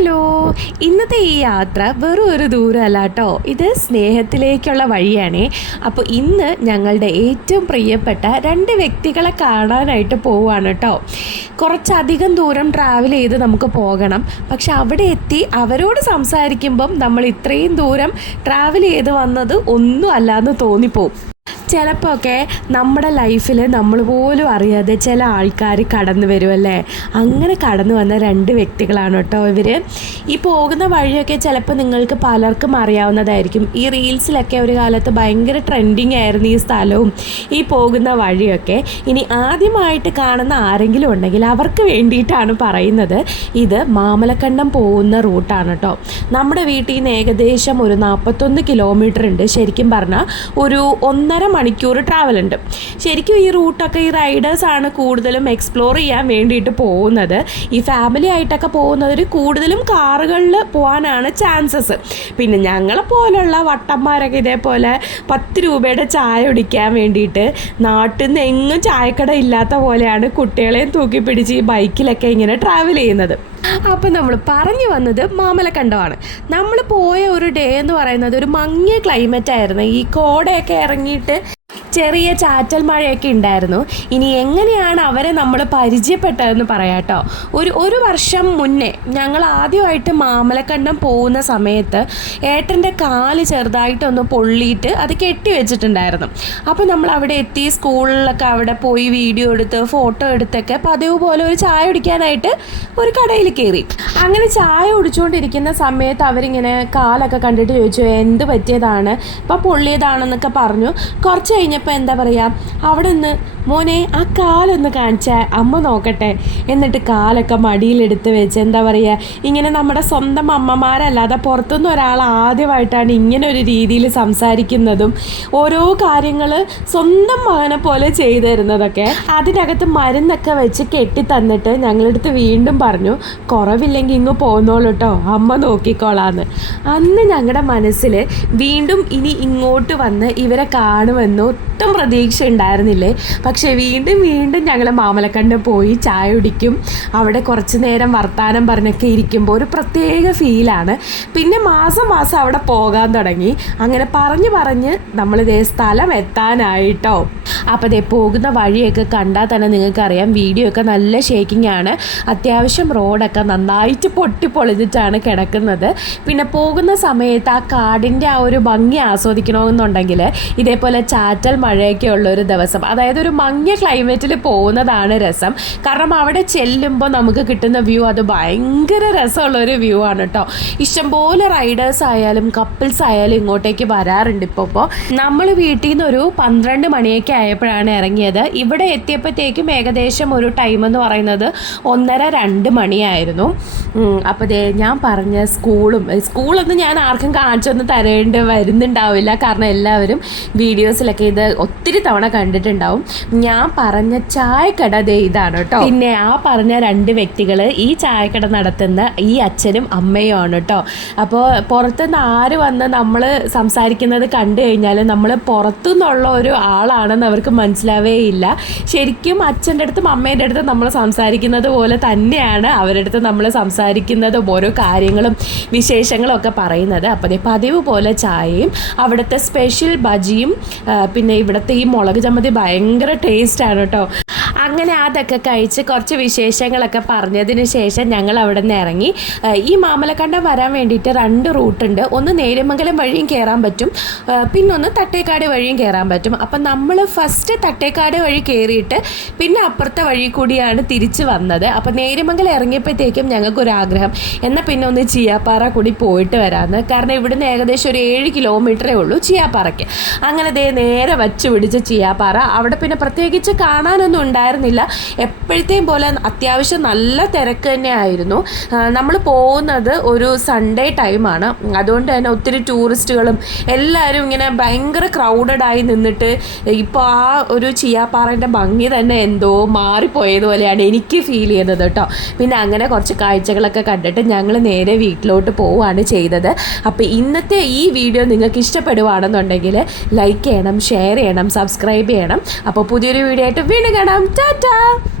Hello. ഇന്നത്തെ ഈ യാത്ര വെറും ഒരു ദൂരമല്ല കേട്ടോ ഇത് സ്നേഹത്തിലേക്കുള്ള വഴിയാണേ. അപ്പോൾ ഇന്ന് ഞങ്ങളുടെ ഏറ്റവും പ്രിയപ്പെട്ട രണ്ട് വ്യക്തികളെ കാണാനായിട്ട് പോവുകയാണ് കേട്ടോ കുറച്ചധികം ദൂരം ട്രാവൽ ചെയ്ത് നമുക്ക് പോകണം. പക്ഷെ അവിടെ എത്തി അവരോട് സംസാരിക്കുമ്പം നമ്മൾ ഇത്രയും ദൂരം ട്രാവൽ ചെയ്ത് വന്നത് ഒന്നും അല്ലാന്ന് തോന്നിപ്പോവും. ചിലപ്പോൾ ഒക്കെ നമ്മുടെ ലൈഫിൽ നമ്മൾ പോലും അറിയാതെ ചില ആൾക്കാർ കടന്നു വരുമല്ലേ അങ്ങനെ കടന്നു വന്ന രണ്ട് വ്യക്തികളാണ് കേട്ടോ ഇവർ ഈ പോകുന്ന വഴിയൊക്കെ ചിലപ്പോൾ നിങ്ങൾക്ക് പലർക്കും അറിയാവുന്നതായിരിക്കും. ഈ റീൽസിലൊക്കെ ഒരു കാലത്ത് ഭയങ്കര ട്രെൻഡിങ് ആയിരുന്നു ഈ സ്ഥലവും ഈ പോകുന്ന വഴിയൊക്കെ. ഇനി ആദ്യമായിട്ട് കാണുന്ന ആരെങ്കിലും ഉണ്ടെങ്കിൽ അവർക്ക് വേണ്ടിയിട്ടാണ് പറയുന്നത്. ഇത് മാമലക്കണ്ടം പോകുന്ന റൂട്ടാണ് കേട്ടോ. നമ്മുടെ വീട്ടിൽ നിന്ന് ഏകദേശം ഒരു നാൽപ്പത്തൊന്ന് കിലോമീറ്റർ ഉണ്ട്. ശരിക്കും പറഞ്ഞാൽ ഒരു ഒന്നര മണിക്കൂർ ട്രാവൽ ഉണ്ട്. ശരിക്കും ഈ റൂട്ടൊക്കെ ഈ റൈഡേഴ്സാണ് കൂടുതലും എക്സ്പ്ലോർ ചെയ്യാൻ വേണ്ടിയിട്ട് പോകുന്നത്. ഈ ഫാമിലി ആയിട്ടൊക്കെ പോകുന്നവർ കൂടുതലും കാറുകളിൽ പോകാനാണ് ചാൻസസ് പിന്നെ ഞങ്ങളെ പോലുള്ള വട്ടന്മാരൊക്കെ ഇതേപോലെ പത്ത് രൂപയുടെ ചായ കുടിക്കാൻ വേണ്ടിയിട്ട് നാട്ടിൽ നിന്ന് എങ്ങും ചായക്കട ഇല്ലാത്ത പോലെയാണ് കുട്ടികളെയും തൂക്കി പിടിച്ച് ഈ ബൈക്കിലൊക്കെ ഇങ്ങനെ ട്രാവൽ ചെയ്യുന്നത്. അപ്പം നമ്മൾ പറഞ്ഞു വന്നത് മാമലക്കണ്ടമാണ്. നമ്മൾ പോയ ഒരു ഡേ എന്ന് പറയുന്നത് ഒരു മങ്ങിയ ക്ലൈമറ്റ് ആയിരുന്നു. ഈ കോടയൊക്കെ ഇറങ്ങിയിട്ട് ചെറിയ ചാറ്റൽ മഴയൊക്കെ ഉണ്ടായിരുന്നു. ഇനി എങ്ങനെയാണ് അവരെ നമ്മൾ പരിചയപ്പെട്ടതെന്ന് പറയാട്ടോ. ഒരു ഒരു വർഷം മുന്നേ ഞങ്ങൾ ആദ്യമായിട്ട് മാമലക്കണ്ടം പോകുന്ന സമയത്ത് ഏട്ടന്റെ കാൽ ചെറുതായിട്ടൊന്ന് പൊള്ളിയിട്ട് അത് കെട്ടി വെച്ചിട്ടുണ്ടായിരുന്നു. അപ്പോൾ നമ്മൾ അവിടെ എത്തി സ്കൂളിലൊക്കെ അവിടെ പോയി വീഡിയോ എടുത്ത് ഫോട്ടോ എടുത്തൊക്കെ പതിവ് പോലെ ഒരു ചായ കുടിക്കാനായിട്ട് ഒരു കടയിൽ കയറി. അങ്ങനെ ചായ കുടിച്ചുകൊണ്ടിരിക്കുന്ന സമയത്ത് അവരിങ്ങനെ കാലൊക്കെ കണ്ടിട്ട് ചോദിച്ചു എന്ത് പറ്റിയതാണ്? ഇപ്പം പൊള്ളിയതാണെന്നൊക്കെ പറഞ്ഞു. കുറച്ച് കഴിഞ്ഞപ്പോൾ എന്താ പറയുക അവിടെ നിന്ന് മോനെ ആ കാലൊന്ന് കാണിച്ച അമ്മ നോക്കട്ടെ. എന്നിട്ട് കാലൊക്കെ മടിയിലെടുത്ത് വെച്ച് എന്താ പറയുക ഇങ്ങനെ നമ്മുടെ സ്വന്തം അമ്മമാരല്ലാതെ പുറത്തുനിന്ന് ഒരാൾ ആദ്യമായിട്ടാണ് ഇങ്ങനെ ഒരു രീതിയിൽ സംസാരിക്കുന്നതും ഓരോ കാര്യങ്ങൾ സ്വന്തം മകനെ പോലെ ചെയ്തു തരുന്നതൊക്കെ. അതിനകത്ത് മരുന്നൊക്കെ വെച്ച് കെട്ടി തന്നിട്ട് ഞങ്ങളടുത്ത് വീണ്ടും പറഞ്ഞു കുറവില്ലെങ്കിൽ ഇങ്ങ് പോന്നോളൂ കേട്ടോ അമ്മ നോക്കിക്കോളാന്ന്. അന്ന് ഞങ്ങളുടെ മനസ്സിൽ വീണ്ടും ഇനി ഇങ്ങോട്ട് വന്ന് ഇവരെ കാണുമെന്ന് ഒട്ടും പ്രതീക്ഷ ഉണ്ടായിരുന്നില്ലേ. വീണ്ടും വീണ്ടും ഞങ്ങൾ മാമലക്കണ്ട് പോയി ചായ കുടിക്കും. അവിടെ കുറച്ച് നേരം വർത്തമാനം പറഞ്ഞൊക്കെ ഇരിക്കുമ്പോൾ ഒരു പ്രത്യേക ഫീലാണ്. പിന്നെ മാസം മാസം അവിടെ പോകാൻ തുടങ്ങി. അങ്ങനെ പറഞ്ഞ് പറഞ്ഞ് നമ്മളിതേ സ്ഥലം എത്താനായിട്ടോ. അപ്പോൾ അതേ പോകുന്ന വഴിയൊക്കെ കണ്ടാൽ തന്നെ നിങ്ങൾക്കറിയാം. വീഡിയോ ഒക്കെ നല്ല ഷേക്കിംഗ് ആണ്. അത്യാവശ്യം റോഡൊക്കെ നന്നായിട്ട് പൊട്ടി പൊളിഞ്ഞിട്ടാണ് കിടക്കുന്നത്. പിന്നെ പോകുന്ന സമയത്ത് ആ കാടിന്റെ ആ ഒരു ഭംഗി ആസ്വദിക്കണമെന്നുണ്ടെങ്കിൽ ഇതേപോലെ ചാറ്റൽ മഴയൊക്കെ ഉള്ള ഒരു ദിവസം അതായത് ഒരു മങ്ങിയ ക്ലൈമറ്റിൽ പോകുന്നതാണ് രസം. കാരണം അവിടെ ചെല്ലുമ്പോൾ നമുക്ക് കിട്ടുന്ന വ്യൂ അത് ഭയങ്കര രസമുള്ളൊരു വ്യൂ ആണ് കേട്ടോ ഇഷ്ടംപോലെ റൈഡേഴ്സ് ആയാലും കപ്പിൾസ് ആയാലും ഇങ്ങോട്ടേക്ക് വരാറുണ്ട് ഇപ്പോൾ ഇപ്പോൾ നമ്മൾ വീട്ടിൽ നിന്ന് ഒരു പന്ത്രണ്ട് മണിയൊക്കെ ആയപ്പോഴാണ് ഇറങ്ങിയത്. ഇവിടെ എത്തിയപ്പോഴത്തേക്കും ഏകദേശം ഒരു ടൈം എന്ന് പറയുന്നത് ഒന്നര രണ്ട് മണിയായിരുന്നു. അപ്പോൾ ഞാൻ പറഞ്ഞ സ്കൂളും സ്കൂളൊന്നും ഞാൻ ആർക്കും കാണിച്ചൊന്നും തരേണ്ടി വരുന്നുണ്ടാവില്ല. കാരണം എല്ലാവരും വീഡിയോസിലൊക്കെ ഇത് ഒത്തിരി തവണ കണ്ടിട്ടുണ്ടാവും. ഞാൻ പറഞ്ഞ ചായക്കട ദേ ഇതാണ് കേട്ടോ. പിന്നെ ആ പറഞ്ഞ രണ്ട് വ്യക്തികൾ ഈ ചായക്കട നടത്തുന്ന ഈ അച്ഛനും അമ്മയും ആണ് കേട്ടോ. അപ്പോൾ പുറത്തുനിന്ന് ആര് വന്ന് നമ്മൾ സംസാരിക്കുന്നത് കണ്ടു കഴിഞ്ഞാൽ നമ്മൾ പുറത്തുനിന്നുള്ള ഒരു ആളാണെന്ന് അവർക്ക് മനസ്സിലാവേ ഇല്ല ശരിക്കും അച്ഛന്റെ അടുത്തും അമ്മേന്റെ അടുത്തും നമ്മൾ സംസാരിക്കുന്നത് പോലെ തന്നെയാണ് അവരുടെ അടുത്ത് നമ്മൾ സംസാരിക്കുന്നതും ഓരോ കാര്യങ്ങളും വിശേഷങ്ങളും ഒക്കെ പറയുന്നത്. അപ്പോൾ പതിവ് പോലെ ചായയും അവിടുത്തെ സ്പെഷ്യൽ ബജിയും പിന്നെ ഇവിടുത്തെ ഈ മുളക് ചമ്മന്തി ഭയങ്കര ടേസ്റ്റാണ് കേട്ടോ. അങ്ങനെ അതൊക്കെ കഴിച്ച് കുറച്ച് വിശേഷങ്ങളൊക്കെ പറഞ്ഞതിന് ശേഷം ഞങ്ങൾ അവിടെ നിന്ന് ഇറങ്ങി ഈ മാമലക്കണ്ടം വരാൻ വേണ്ടിയിട്ട് രണ്ട് റൂട്ടുണ്ട് ഒന്ന് നേര്യമംഗലം വഴിയും കയറാൻ പറ്റും. പിന്നൊന്ന് തട്ടേക്കാട് വഴിയും കയറാൻ പറ്റും. അപ്പം നമ്മൾ ഫസ്റ്റ് തട്ടേക്കാട് വഴി കയറിയിട്ട് പിന്നെ അപ്പുറത്തെ വഴി കൂടിയാണ് തിരിച്ച് വന്നത്. അപ്പം നേര്യമംഗലം ഇറങ്ങിയപ്പോഴത്തേക്കും ഞങ്ങൾക്കൊരാഗ്രഹം എന്നാൽ പിന്നെ ഒന്ന് ചിയാപ്പാറ കൂടി പോയിട്ട് വരാമെന്ന് കാരണം ഇവിടുന്ന് ഏകദേശം ഒരു ഏഴ് കിലോമീറ്ററേ ഉള്ളൂ ചിയാപ്പാറയ്ക്ക്. അങ്ങനെ ദേ നേരെ വച്ച് പിടിച്ച് ചിയാപ്പാറ. അവിടെ പിന്നെ പ്രത്യേകിച്ച് കാണാനൊന്നും ഉണ്ടായിരുന്നില്ല. എപ്പോഴത്തെയും പോലെ അത്യാവശ്യം നല്ല തിരക്ക് തന്നെ ആയിരുന്നു നമ്മൾ പോകുന്നത് ഒരു സൺഡേ ടൈമാണ് അതുകൊണ്ട് തന്നെ ഒത്തിരി ടൂറിസ്റ്റുകളും എല്ലാവരും ഇങ്ങനെ ഭയങ്കര ക്രൗഡഡ് ആയി നിന്നിട്ട് ഇപ്പോൾ ആ ഒരു ചിയാപ്പാറേന്റെ ഭംഗി തന്നെ എന്തോ മാറിപ്പോയതുപോലെയാണ് എനിക്ക് ഫീൽ ചെയ്യുന്നത് കേട്ടോ. പിന്നെ അങ്ങനെ കുറച്ച് കാഴ്ചകളൊക്കെ കണ്ടിട്ട് ഞങ്ങൾ നേരെ വീട്ടിലോട്ട് പോവുകയാണ് ചെയ്തത്. അപ്പോൾ ഇന്നത്തെ ഈ വീഡിയോ നിങ്ങൾക്ക് ഇഷ്ടപ്പെടുവാണെന്നുണ്ടെങ്കിൽ ലൈക്ക് ചെയ്യണം ഷെയർ ചെയ്യണം സബ്സ്ക്രൈബ് ചെയ്യണം. അപ്പോൾ പുതിയൊരു വീഡിയോ ആയിട്ട് വീണ്ടും കാണാം. Da da.